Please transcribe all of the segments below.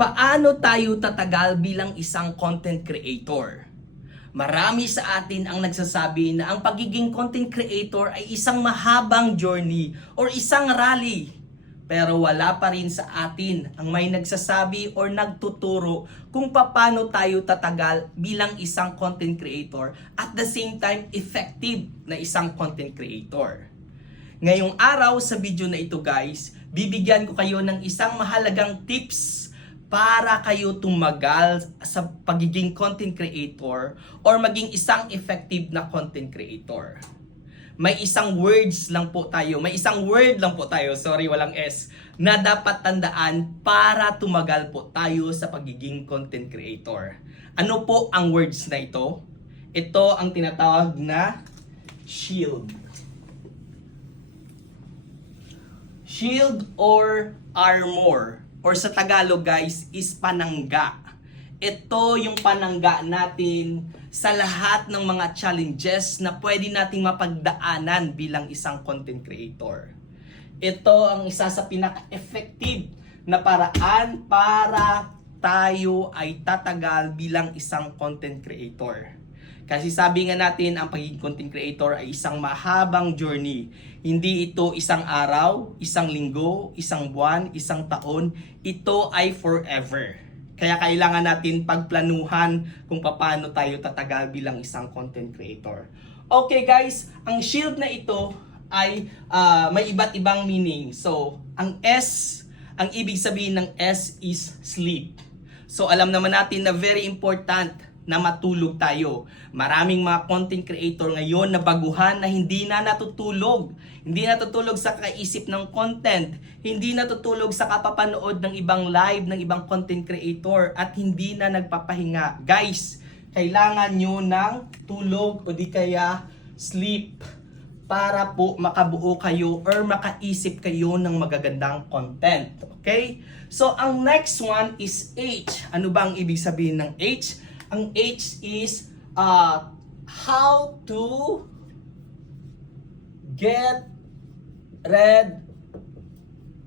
Paano tayo tatagal bilang isang content creator? Marami sa atin ang nagsasabi na ang pagiging content creator ay isang mahabang journey or isang rally. Pero wala pa rin sa atin ang may nagsasabi or nagtuturo kung paano tayo tatagal bilang isang content creator at the same time effective na isang content creator. Ngayong araw sa video na ito guys, bibigyan ko kayo ng isang mahalagang tips para kayo tumagal sa pagiging content creator or maging isang effective na content creator. May isang words lang po tayo, may isang word lang po tayo, sorry walang S, na dapat tandaan para tumagal po tayo sa pagiging content creator. Ano po ang words na ito? Ito ang tinatawag na shield. Shield or armor or sa Tagalog guys is panangga. Ito yung panangga natin sa lahat ng mga challenges na pwede nating mapagdaanan bilang isang content creator. Ito ang isa sa pinaka-effective na paraan para tayo ay tatagal bilang isang content creator. Kasi sabi nga natin, ang pagiging content creator ay isang mahabang journey. Hindi ito isang araw, isang linggo, isang buwan, isang taon. Ito ay forever. Kaya kailangan natin pagplanuhan kung paano tayo tatagal bilang isang content creator. Okay guys, ang shield na ito ay ah, may iba't ibang meaning. So, ang S, ang ibig sabihin ng S is sleep. So alam naman natin na very important na matulog tayo. Maraming mga content creator ngayon na baguhan na hindi na natutulog. Hindi natutulog sa kaisip ng content. Hindi natutulog sa kapapanood ng ibang live ng ibang content creator at hindi na nagpapahinga. Guys, kailangan nyo ng tulog o di kaya sleep para po makabuo kayo or makaisip kayo ng magagandang content. Okay? So, ang next one is H. Ano ba ang ibig sabihin ng H? Ang H is uh, how to get rid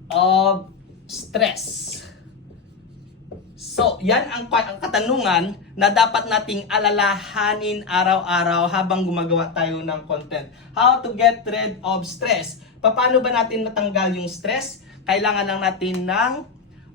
of stress. So, yan ang, ang katanungan na dapat nating alalahanin araw-araw habang gumagawa tayo ng content. How to get rid of stress. Paano ba natin matanggal yung stress? Kailangan lang natin ng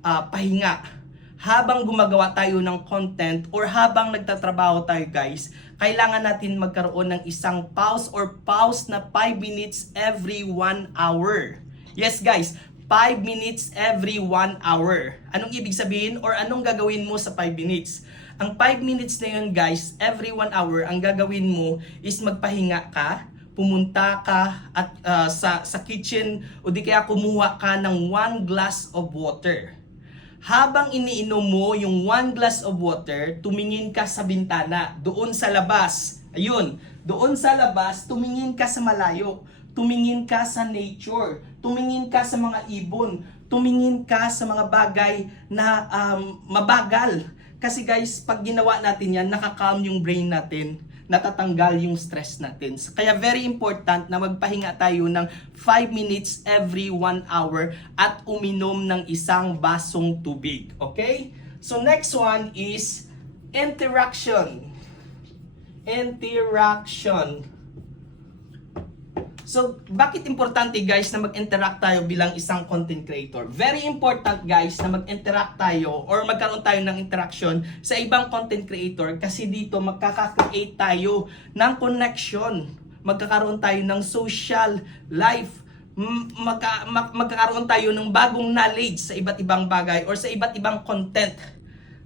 ah, pahinga. Habang gumagawa tayo ng content or habang nagtatrabaho tayo guys, kailangan natin magkaroon ng isang pause or pause na 5 minutes every 1 hour. Yes guys, 5 minutes every 1 hour. Anong ibig sabihin or anong gagawin mo sa 5 minutes? Ang 5 minutes na yun guys, every 1 hour, ang gagawin mo is magpahinga ka, pumunta ka at uh, sa sa kitchen o di kaya kumuha ka ng 1 glass of water. Habang iniinom mo yung 1 glass of water, tumingin ka sa bintana, doon sa labas. Ayun, doon sa labas, tumingin ka sa malayo tumingin ka sa nature, tumingin ka sa mga ibon, tumingin ka sa mga bagay na um, mabagal. Kasi guys, pag ginawa natin yan, nakakalm yung brain natin, natatanggal yung stress natin. Kaya very important na magpahinga tayo ng 5 minutes every 1 hour at uminom ng isang basong tubig. Okay? So next one is interaction. Interaction. So, bakit importante guys na mag-interact tayo bilang isang content creator? Very important guys na mag-interact tayo or magkaroon tayo ng interaction sa ibang content creator kasi dito magkaka-create tayo ng connection. Magkakaroon tayo ng social life. Magka, mag- magkakaroon tayo ng bagong knowledge sa iba't ibang bagay or sa iba't ibang content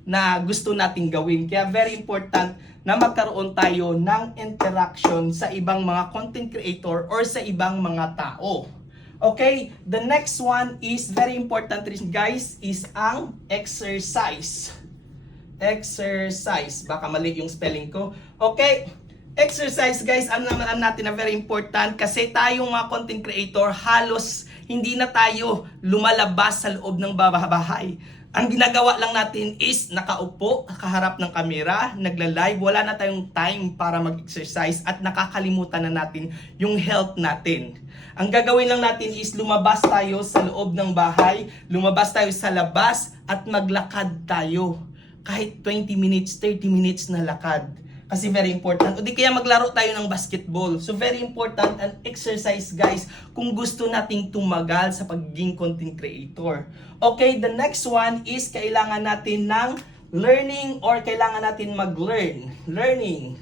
na gusto nating gawin. Kaya very important na magkaroon tayo ng interaction sa ibang mga content creator or sa ibang mga tao. Okay, the next one is very important rin guys is ang exercise. Exercise. Baka mali yung spelling ko. Okay, exercise guys, ano naman natin na very important kasi tayong mga content creator halos hindi na tayo lumalabas sa loob ng babahay Ang ginagawa lang natin is nakaupo, kaharap ng kamera, nagla-live, wala na tayong time para mag-exercise at nakakalimutan na natin yung health natin. Ang gagawin lang natin is lumabas tayo sa loob ng bahay, lumabas tayo sa labas at maglakad tayo. Kahit 20 minutes, 30 minutes na lakad. Kasi very important. O di kaya maglaro tayo ng basketball. So very important an exercise guys kung gusto nating tumagal sa pagiging content creator. Okay, the next one is kailangan natin ng learning or kailangan natin mag-learn. Learning.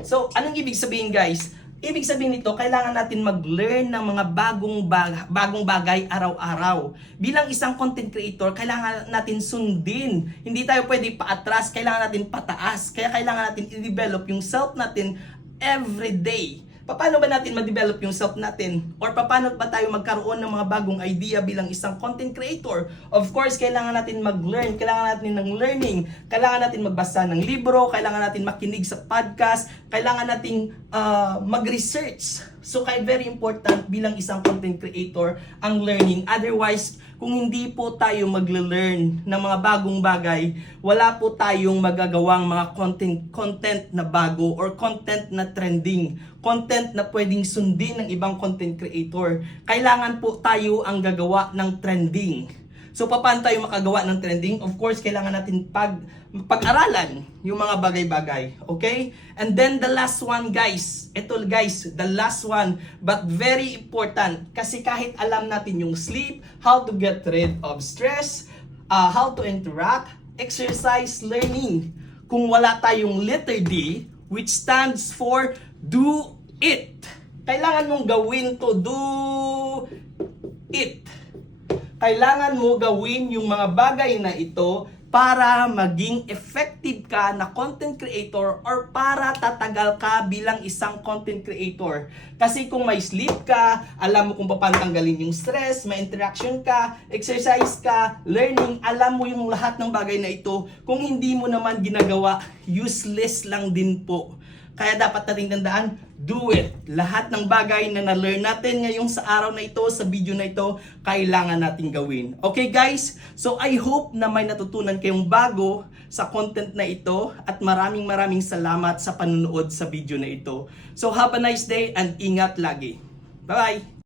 So, anong ibig sabihin guys? Ibig sabihin nito, kailangan natin mag-learn ng mga bagong bag- bagong bagay araw-araw. Bilang isang content creator, kailangan natin sundin. Hindi tayo pwede paatras, kailangan natin pataas. Kaya kailangan natin i-develop yung self natin every day. Paano ba natin ma-develop yung self natin? Or paano ba tayo magkaroon ng mga bagong idea bilang isang content creator? Of course, kailangan natin mag-learn, kailangan natin ng learning, kailangan natin magbasa ng libro, kailangan natin makinig sa podcast, kailangan nating ah, mag-research. So, kaya very important bilang isang content creator ang learning. Otherwise, kung hindi po tayo magle-learn ng mga bagong bagay, wala po tayong magagawang mga content content na bago or content na trending, content na pwedeng sundin ng ibang content creator. Kailangan po tayo ang gagawa ng trending. So paano tayo makagawa ng trending? Of course, kailangan natin pag pag-aralan yung mga bagay-bagay, okay? And then the last one, guys. Ito guys, the last one but very important kasi kahit alam natin yung sleep, how to get rid of stress, uh, how to interact, exercise, learning. Kung wala tayong letter D, which stands for do it. Kailangan mong gawin to do it kailangan mo gawin yung mga bagay na ito para maging effective ka na content creator or para tatagal ka bilang isang content creator. Kasi kung may sleep ka, alam mo kung paano tanggalin yung stress, may interaction ka, exercise ka, learning, alam mo yung lahat ng bagay na ito. Kung hindi mo naman ginagawa, useless lang din po. Kaya dapat nating tandaan, do it. Lahat ng bagay na na-learn natin ngayong sa araw na ito, sa video na ito, kailangan nating gawin. Okay guys? So I hope na may natutunan kayong bago sa content na ito at maraming maraming salamat sa panunood sa video na ito. So have a nice day and ingat lagi. Bye-bye!